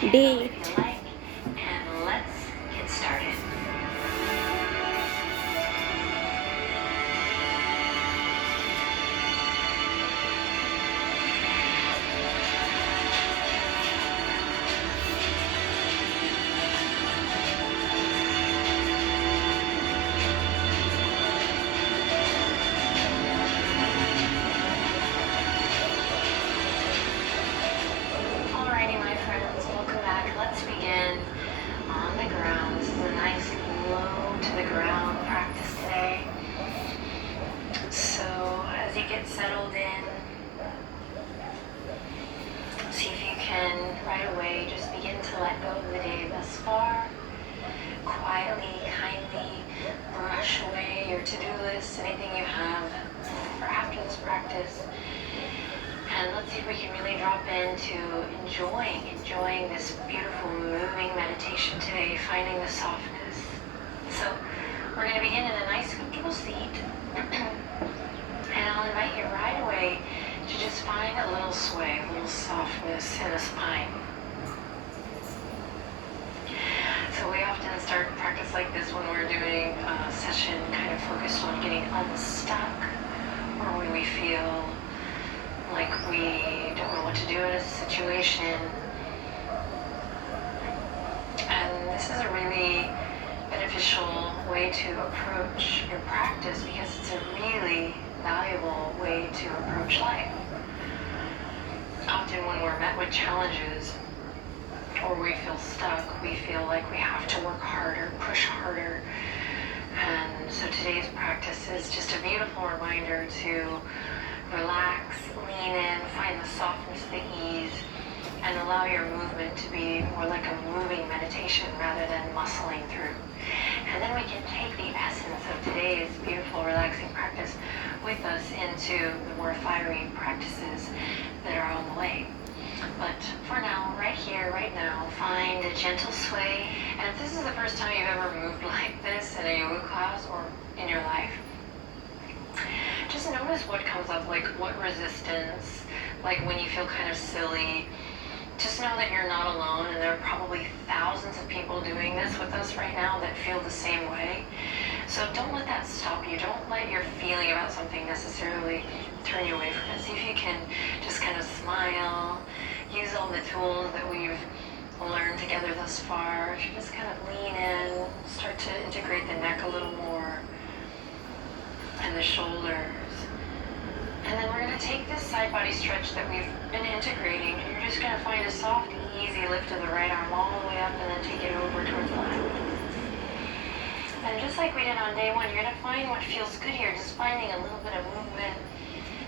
day. And let's get started. Alrighty, my friends, welcome back. Let's begin on the ground. This is a nice low to the ground practice today. So as you get settled in, see if you can right away just begin to let go of the day thus far. Quietly, kindly brush away your to-do list, anything you have for after this practice. And let's see if we can really drop into enjoying this beautiful moving meditation today, finding the softness. So we're going to begin in a nice comfortable seat. And I'll invite you right away to just find a little sway, a little softness in the spine. So we often start practice like this when we're doing a session kind of focused on getting unstuck, or when we feel like we don't know what to do in a situation. And this is a really beneficial way to approach your practice because it's a really valuable way to approach life. Often when we're met with challenges or we feel stuck, we feel like we have to work harder, push harder. And so today's practice is just a beautiful reminder to relax, lean in, find the softness, the ease, and allow your movement to be more like a moving meditation rather than muscling through. And then we can take the essence of today's beautiful, relaxing practice with us into the more fiery practices that are on the way. But for now, right here, right now, find a gentle sway. And if this is the first time you've ever moved like this in a yoga class or in your life, just notice what comes up, like what resistance, like when you feel kind of silly. Just know that you're not alone, and there are probably thousands of people doing this with us right now that feel the same way. So don't let that stop you. Don't let your feeling about something necessarily turn you away from it. See if you can just kind of smile, use all the tools that we've learned together thus far. If you just kind of lean in, start to integrate the neck a little more, and the shoulders. And then we're going to take this side body stretch that we've been integrating, and you're just going to find a soft, easy lift of the right arm all the way up and then take it over towards the left. And just like we did on day one, you're going to find what feels good here, just finding a little bit of movement.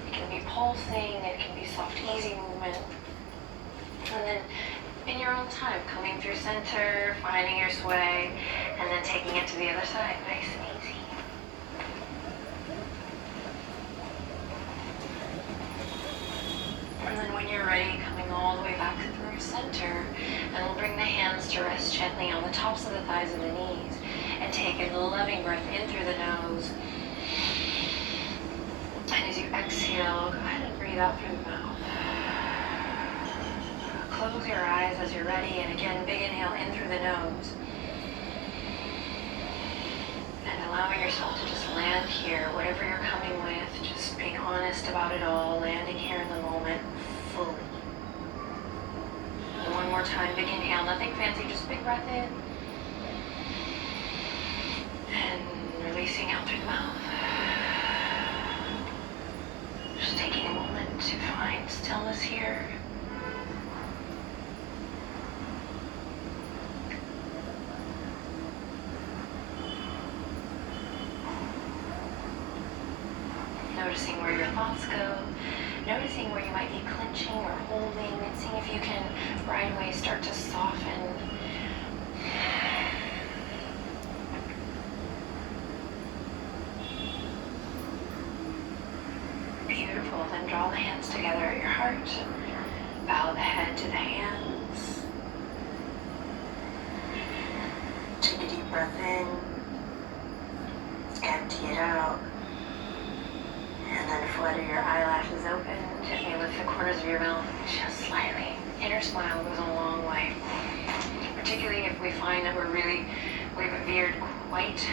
It can be pulsing, it can be soft, easy movement. And then in your own time, coming through center, finding your sway, and then taking it to the other side, nice and easy. And then when you're ready, coming all the way back through center, and we'll bring the hands to rest gently on the tops of the thighs and the knees, and take a loving breath in through the nose. And as you exhale, go ahead and breathe out through the mouth. Close your eyes as you're ready, and again, big inhale in through the nose. And allowing yourself to just land here, whatever you're coming with, just being honest about it all, landing here in the moment fully. And one more time, big inhale, nothing fancy, just big breath in. And releasing out through the mouth. Just taking a moment to find stillness here. Noticing where your thoughts go, noticing where you might be clenching or holding, and seeing if you can right away start to soften. Beautiful. Then draw the hands together at your heart. Bow the head to the hands. Take a deep breath in. Empty it out. And then flutter your eyelashes open. Gently lift the corners of your mouth just slightly. Inner smile goes a long way. veered quite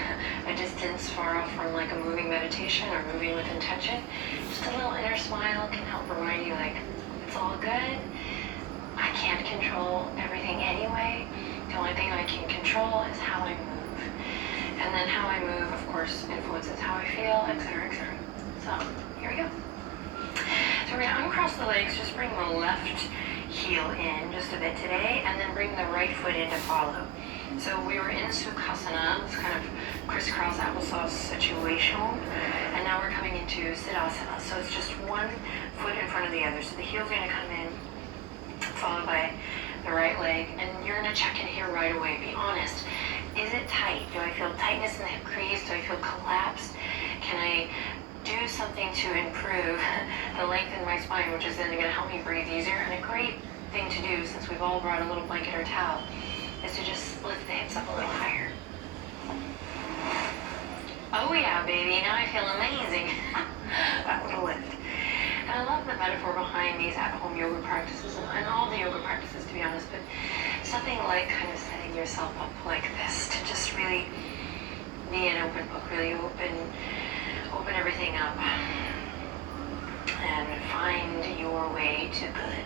a distance far off from like a moving meditation or moving with intention, just a little inner smile can help remind you like, it's all good. I can't control everything anyway. The only thing I can control is how I move. And then how I move, of course, influences how I feel, etc., etc. So, here we go. So we're going to uncross the legs, just bring the left heel in just a bit today, and then bring the right foot in to follow. So we were in Sukhasana, this kind of crisscross applesauce situation, and now we're coming into Siddhasana. So it's just one foot in front of the other. So the heel's going to come in, followed by the right leg, and you're going to check in here right away. Be honest. Is it tight? Do I feel tightness in the hip crease? Do I feel collapsed? Can I do something to improve the length in my spine, which is then going to help me breathe easier? And a great thing to do, since we've all brought a little blanket or towel, is to just lift the hips up a little higher. Oh yeah, baby, now I feel amazing. That little lift. And I love the metaphor behind these at-home yoga practices, and all the yoga practices, to be honest, but something like kind of setting yourself up like this to just really be an open book, really open everything up and find your way to good.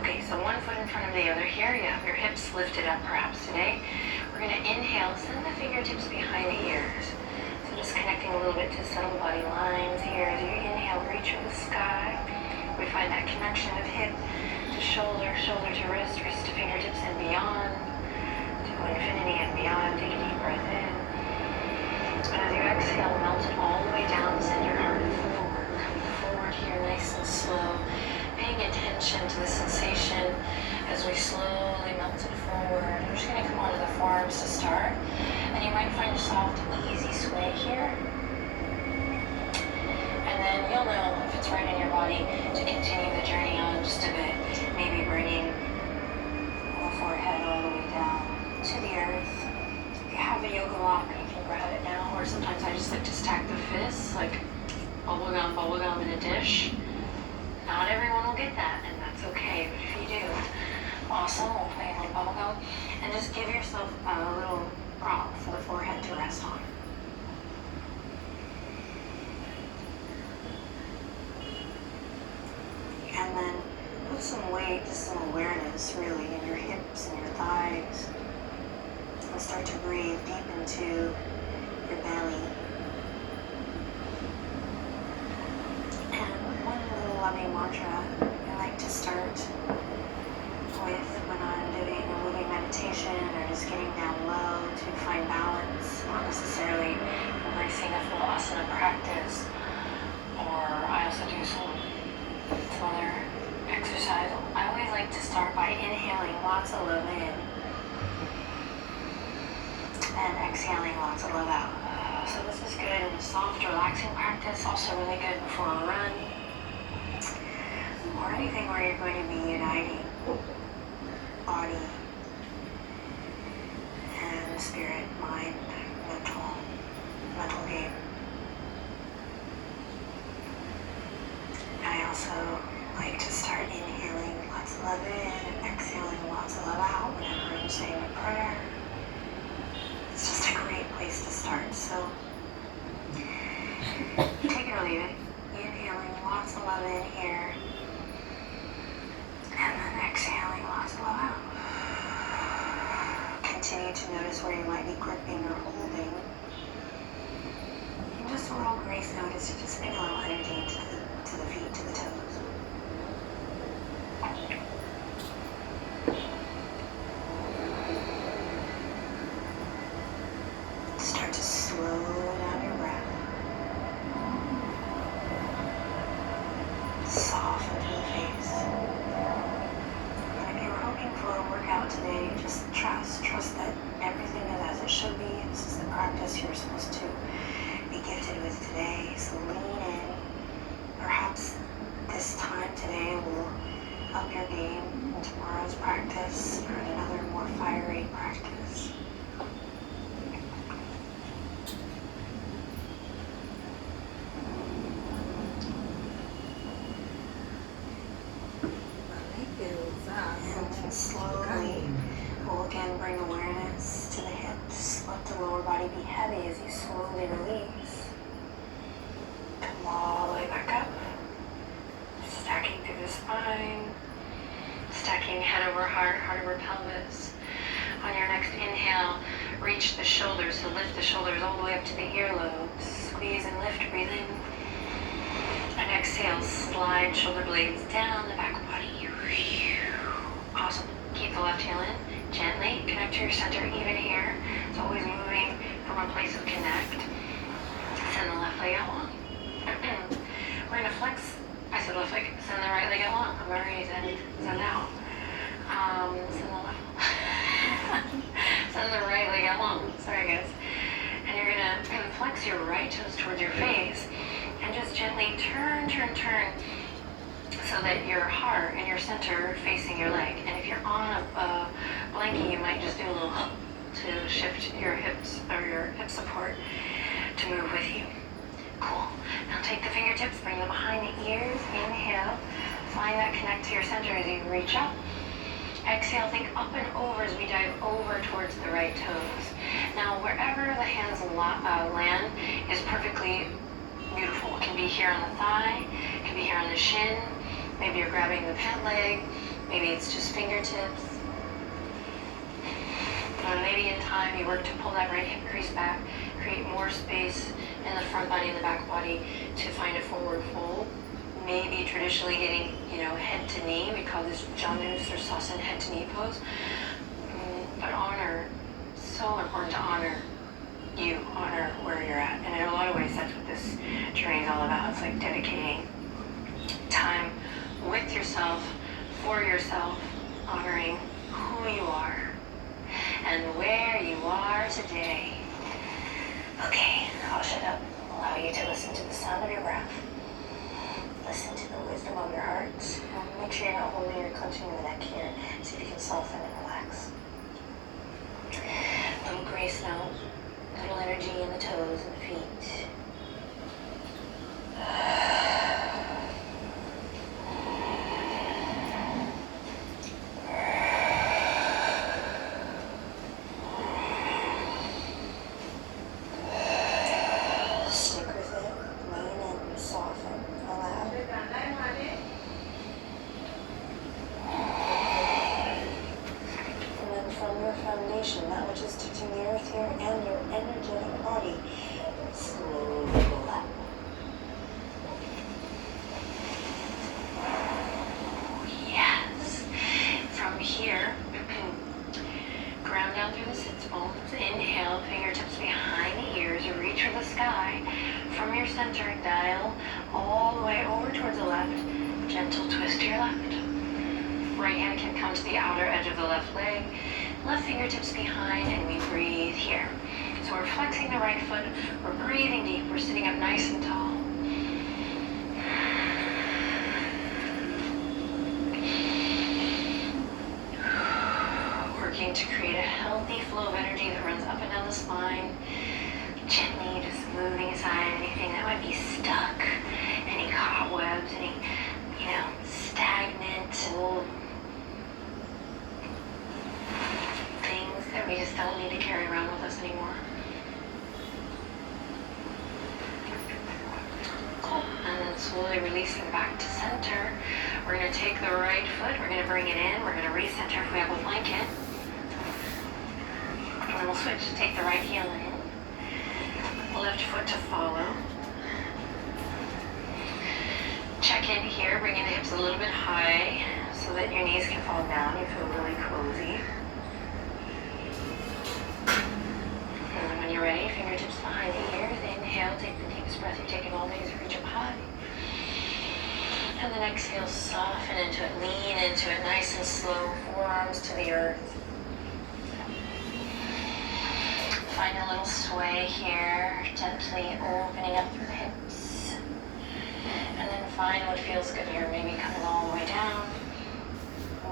Okay, so one foot in front of the other here. You have your hips lifted up perhaps today. We're going to inhale, send the fingertips behind the ears. So just connecting a little bit to subtle body lines here. As you inhale, reach for the sky. We find that connection of hip to shoulder, shoulder to wrist, wrist to fingertips and beyond, to infinity and beyond. Take a deep breath in. And as you exhale, melt it all the way down, send your heart forward. Come forward here nice and slow, paying attention to the sensation as we slowly melt it forward. We're just going to come onto the forearms to start, and you might find a soft, easy sway here. And then you'll know if it's right in your body to continue the journey on just a bit. Maybe bringing the forehead all the way down to the earth. If you have a yoga block, you can grab it now. Or sometimes I just like to stack the fists, like bubblegum in a dish. Not everyone will get that, and that's okay. But if you do, awesome. We'll play a little bubblegum. And just give yourself a little rock for the forehead to rest on. And then put some weight, just some awareness really in your hips and your thighs. And start to breathe deep into your belly. And one little loving mantra I like to start with when I'm doing a moving meditation or just getting down low to find balance, not necessarily embracing a full asana practice. Or I also do some other exercise. I always like to start by inhaling lots of love in and exhaling lots of love out. So this is good in a soft, relaxing practice. Also really good before a run or anything where you're going to be uniting body and spirit, mind, mental game. I also like to start inhaling lots of love in and exhaling lots of love out whenever I'm saying a prayer. It's just a great place to start. So take it or leave it. Inhaling lots of love in here and then exhaling lots of love out. Continue to notice where you might be gripping or holding. And just a little grace notice to just bring a little energy to the feet, to the toes. Start to slow down your breath. Soften through the face. And if you were hoping for a workout today, just trust that everything is as it should be. This is the practice you're supposed to be gifted with today. So lean in. Perhaps this time today will up your game in tomorrow's practice or in another more fiery practice. And slowly, we'll again bring awareness to the hips. Slip lower heart, heart over pelvis. On your next inhale, reach the shoulders, so lift the shoulders all the way up to the earlobes. Squeeze and lift, breathe in. And exhale, slide shoulder blades down the back body. Awesome. Keep the left heel in. Gently connect to your center, even here. It's always moving from a place of connect. Send the left leg out long. We're gonna flex. I said left leg. Send the right leg out long. I'm already send out. Send the left. Send the right leg out long. Sorry, guys. And you're gonna flex your right toes towards your face, and just gently turn, so that your heart and your center are facing your leg. And if you're on a blanket, you might just do a little hop to shift your hips or your hip support to move with you. Cool. Now take the fingertips, bring them behind the ears. Inhale. Find that connect to your center as you reach up. Exhale, think up and over as we dive over towards the right toes. Now, wherever the hands land is perfectly beautiful. It can be here on the thigh, it can be here on the shin. Maybe you're grabbing the pant leg. Maybe it's just fingertips. Maybe in time you work to pull that right hip crease back, create more space in the front body and the back body to find a forward fold. Maybe traditionally getting, head to knee. We call this Janus or Sasan head to knee pose. But honor, so important to honor you, honor where you're at. And in a lot of ways, that's what this journey is all about. It's like dedicating time with yourself, for yourself, honoring who you are and where you are today. Okay, I'll shut up. Allow you to listen to the sound of your breath. Listen to the wisdom of your heart. And make sure you're not holding or clenching in the neck here. See if you can soften and relax. Little grace note, little energy in the toes and the feet. Stick with it, lean in, soften, allow. And then from your foundation, that which is touching the earth here, and your energetic body, slowly pull up. Yes. From here, ground down through the sits bones. Inhale, fingertips behind the ears. Reach for the sky. From your center, dial all the way over towards the left. Gentle twist to your left. Right hand can come to the outer edge of the left leg. Left fingertips behind, and we breathe here. So we're flexing the right foot. We're breathing deep. We're sitting up nice and tall. Working to create a healthy flow of energy that runs up and down the spine. Gently just moving aside anything that might be stuck, any cobwebs, any, stagnant old things that we just don't need to carry around with us anymore. Cool. And then slowly release them back to center. We're going to take the right foot, we're going to bring it in, we're going to recenter if we have a blanket. And then we'll switch to take the right heel in, left foot to follow. Check in here, bringing the hips a little bit high so that your knees can fall down. You feel really cozy. And then when you're ready, fingertips behind the ears. Inhale, take the deepest breath you've taken all day as you reach up high. And then exhale, soften into it, lean into it, nice and slow, forearms to the earth. Find a little sway here, gently opening up through the hips. And then find what feels good here, maybe coming all the way down.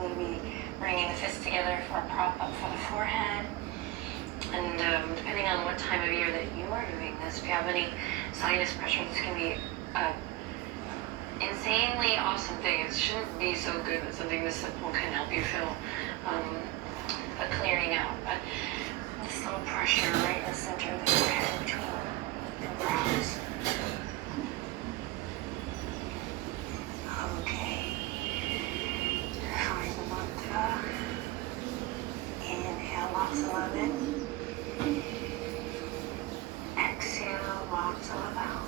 Maybe bringing the fists together for a prop up for the forehead. And depending on what time of year that you are doing this, if you have any sinus pressure, this can be insanely awesome thing. It shouldn't be so good that something this simple can help you feel a clearing out. But this little pressure right in the center of the forehead between the brows. Okay. For the mantra. Exhale, lots of love out.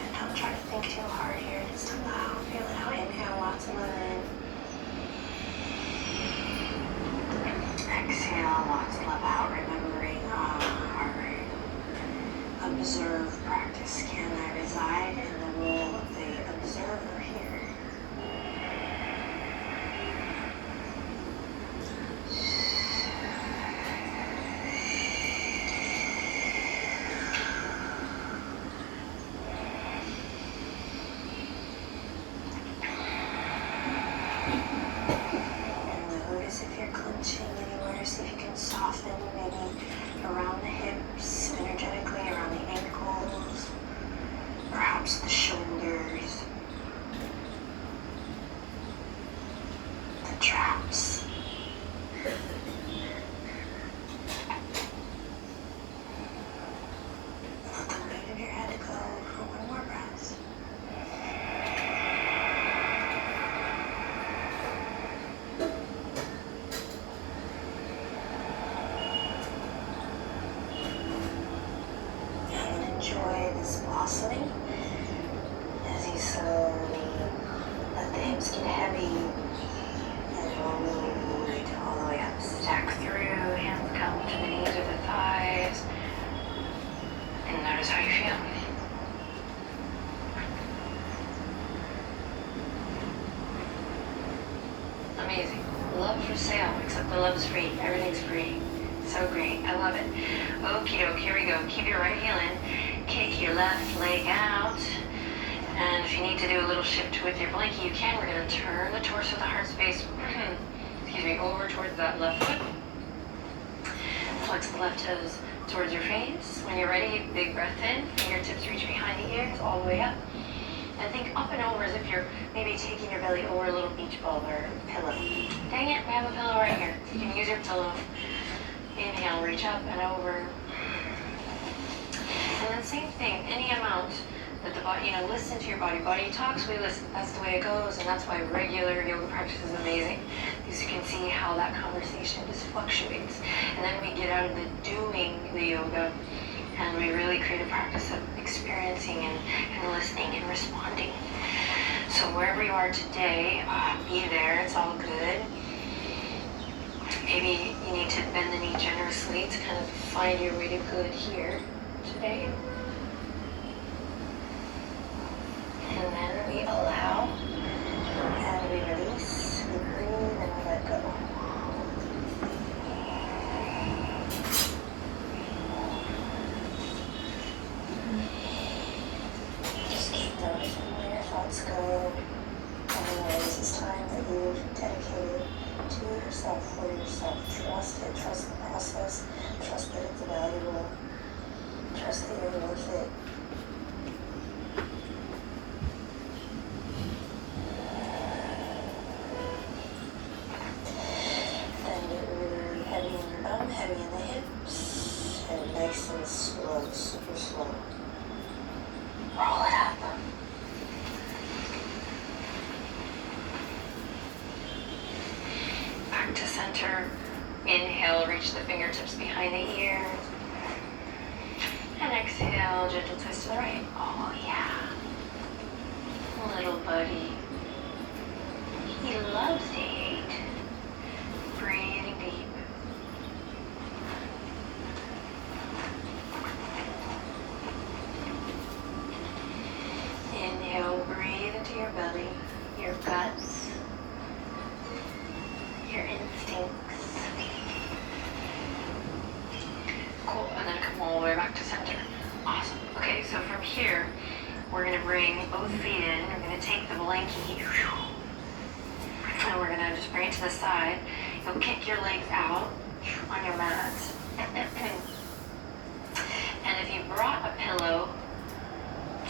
And don't try to think too hard here. Just allow, feel it out. Inhale, lots of love in. Exhale, lots of love out. Remembering our observe practice. Can I reside in the role of the observer here? If you're clenching anywhere, see if you can soften maybe around the hips, energetically around the ankles, perhaps the shoulders, the traps. Let the weight of your head go for one more breath. Enjoy this blossoming as you slowly let the hips get heavy and roll all the way up. Stack through, hands come to the knees or the thighs, and notice how you feel. Amazing. Love for sale, except the love's free. Everything's free. So great. I love it. Okie doke, here we go. Keep your right heel in. Kick your left leg out. And if you need to do a little shift with your blankie, you can. We're going to turn the torso, the heart space, excuse me, over towards that left foot. Flex the left toes towards your face. When you're ready, big breath in. Fingertips reach behind the ears all the way up. And think up and over as if you're maybe taking your belly over a little beach ball or pillow. Dang it, we have a pillow right here. You can use your pillow. Inhale, reach up and over. And then same thing, any amount that the body, listen to your body. Body talks, we listen. That's the way it goes, and that's why regular yoga practice is amazing. Because you can see how that conversation just fluctuates. And then we get out of the doing the yoga, and we really create a practice of experiencing and listening and responding. So wherever you are today, be there, it's all good. Maybe you need to bend the knee generously to kind of find your way to good here today. And then we allow, and we release, we breathe, and we let go. Just keep noticing where your thoughts go. Anyways, it's time that you've dedicated to yourself, for yourself. Trust it, trust the process, trust that it's valuable, trust that you're worth it. Then get really heavy in your bum, heavy in the hips, and nice and slow, super slow. Roll it up. Back to center. Inhale, reach the fingertips behind the ears. And exhale, gentle twist to the right. Oh yeah. Little buddy. He loves to eat. Breathing deep. Inhale, breathe into your belly, your guts, your instincts. Cool, and then come all the way back to center. Awesome. Okay, so from here, we're going to bring both feet in. We're going to take the blankie, and we're going to just bring it to the side. You'll kick your legs out on your mat. And if you brought a pillow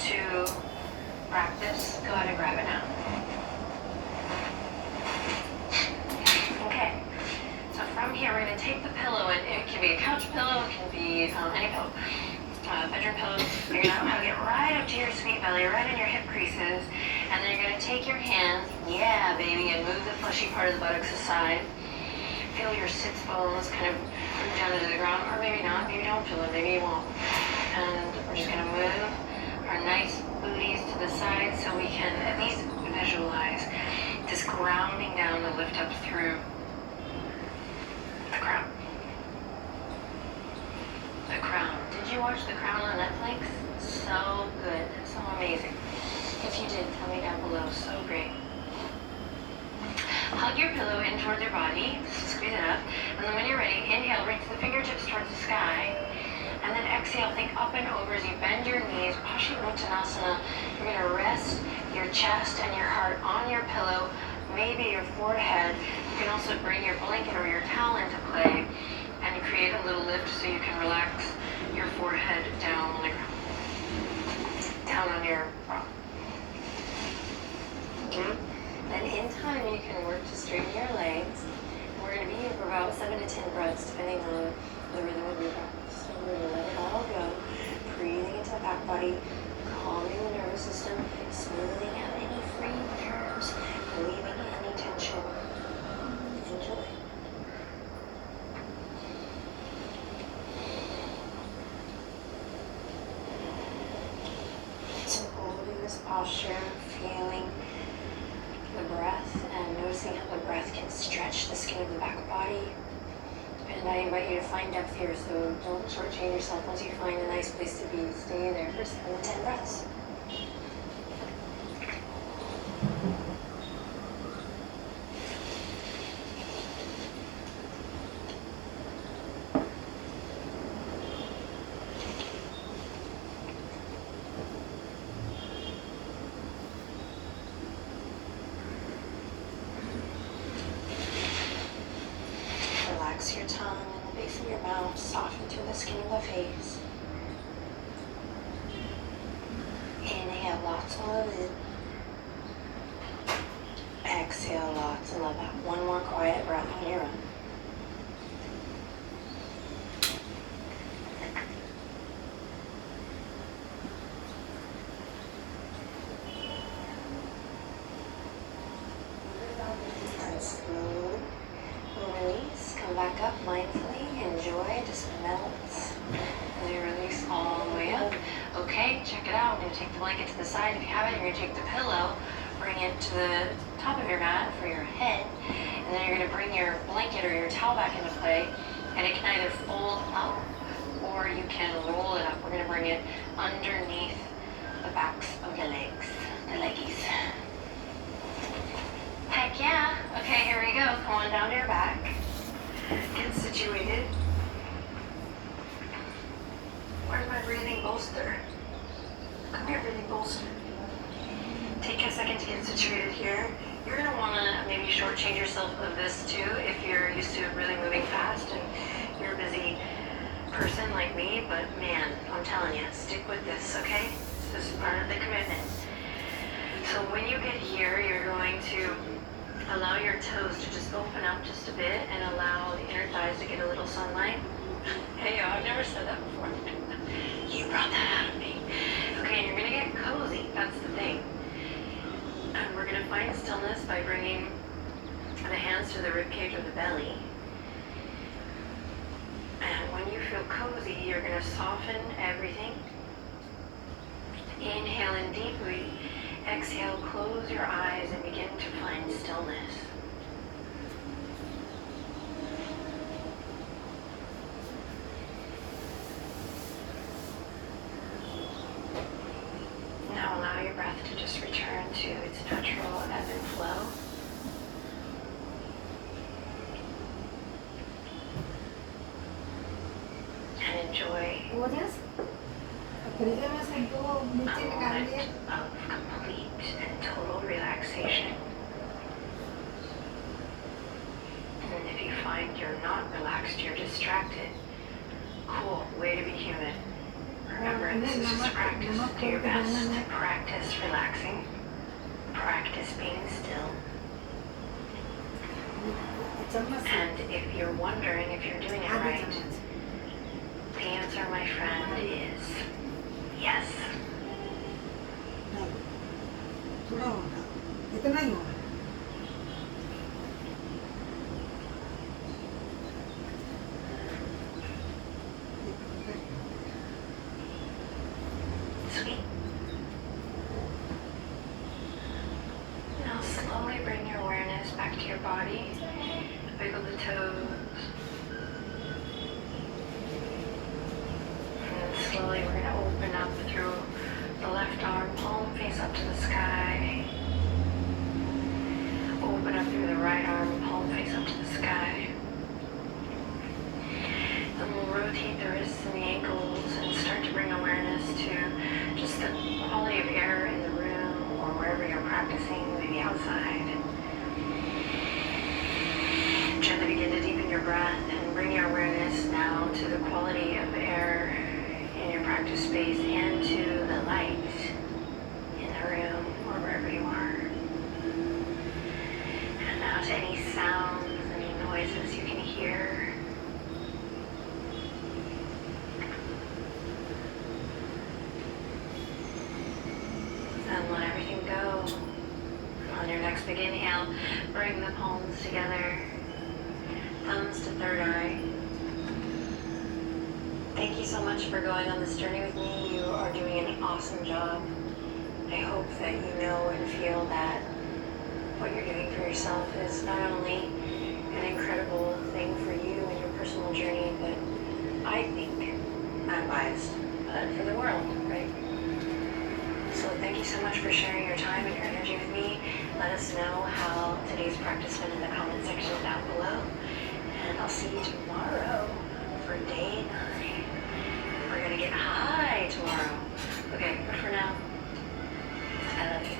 to practice, go ahead and grab it now. Okay, so from here we're going to take the pillow, and it can be a couch pillow, it can be any pillow, bedroom pillow. You're going to hug it right up to your sweet belly, right in your hip creases, and then you're going to take your hands, yeah baby, and move the fleshy part of the buttocks aside. feel your sits bones kind of root down into the ground, or maybe not, maybe don't feel it, maybe you won't. And we're just gonna move our nice booties to the side so we can at least visualize this grounding down to lift up through The Crown. The Crown. Did you watch The Crown on Netflix? So good, so amazing. If you did, tell me down below, so great. Hug your pillow in towards your body, squeeze it up, and then when you're ready, inhale, reach the fingertips towards the sky, and then exhale, think up and over as you bend your knees, Paschimottanasana. You're gonna rest your chest and your heart on your pillow, maybe your forehead. You can also bring your blanket or your towel into play and create a little lift so you can relax your forehead down on the ground, down on your rock. Then in time, you can work to straighten your legs. We're going to be here for about 7 to 10 breaths, depending on the rhythm of your breath. So we're going to let it all go, breathing into the back body, calming the nervous system, smoothing out any free nerves, relieving any tension. Enjoy. So holding this posture, feeling the breath and noticing how the breath can stretch the skin of the back body. And I invite you to find depth here, so don't shortchange yourself. Once you find a nice place to be, stay there for 7 to 10 breaths. Relax your tongue and the base of your mouth, soften to the skin of the face. Inhale lots of love in. Exhale lots of love out. One more quiet breath on your own. And slowly release. Come back up mindfully. Enjoy. Just melt as you release all the way up. Okay, check it out. We're going to take the blanket to the side. If you have it, you're going to take the pillow, bring it to the top of your mat for your head, and then you're going to bring your blanket or your towel back into play, and it can either fold up or you can roll it up. We're going to bring it underneath the backs of the legs, the leggies. Heck yeah. Okay, here we go. Come on down to your back. Get situated. Where's my breathing bolster? Come here, breathing bolster. Take a second to get situated here. You're going to want to maybe shortchange yourself of this too if you're used to really moving fast and you're a busy person like me, but man, I'm telling you, stick with this, okay? This is part of the commitment. So when you get here, you're going to allow your toes to just open up just a bit and allow the inner thighs to get a little sunlight. Hey, I've never said that before. You brought that out of me. Okay, and you're gonna get cozy, that's the thing. And we're gonna find stillness by bringing the hands to the ribcage or the belly. And when you feel cozy, you're gonna soften everything. Inhale in deeply. Exhale, close your eyes and begin to find stillness. Now allow your breath to just return to its natural ebb and flow. And enjoy a moment of complete and total relaxation. And if you find you're not relaxed, you're distracted, cool, way to be human. Remember, this is just practice. Do your best. Practice relaxing. Practice being still. And if you're wondering if you're doing it right, the answer, my friend, is yes. Wiggle the toes. And then slowly we're going to open up through the left arm, palm face up to the sky. Open up through the right arm, palm face up to the sky. Then we'll rotate the wrists and the ankles and start to bring awareness to just the quality of air in the room or wherever you're practicing, maybe outside. Gently begin to deepen your breath and bring your awareness now to the quality of air in your practice space and to the light in the room or wherever you are. And now to any sounds, any noises you can hear. And let everything go. On your next big inhale, bring the palms together. Thumbs to third eye. Thank you so much for going on this journey with me. You are doing an awesome job. I hope that you know and feel that what you're doing for yourself is not only an incredible thing for you and your personal journey, but I think, I'm biased, but for the world, right? So thank you so much for sharing your time and your energy with me. Let us know how today's practice went in the comment section down below. And I'll see you tomorrow for day 9. We're gonna get high tomorrow. Okay, but for now, I love you.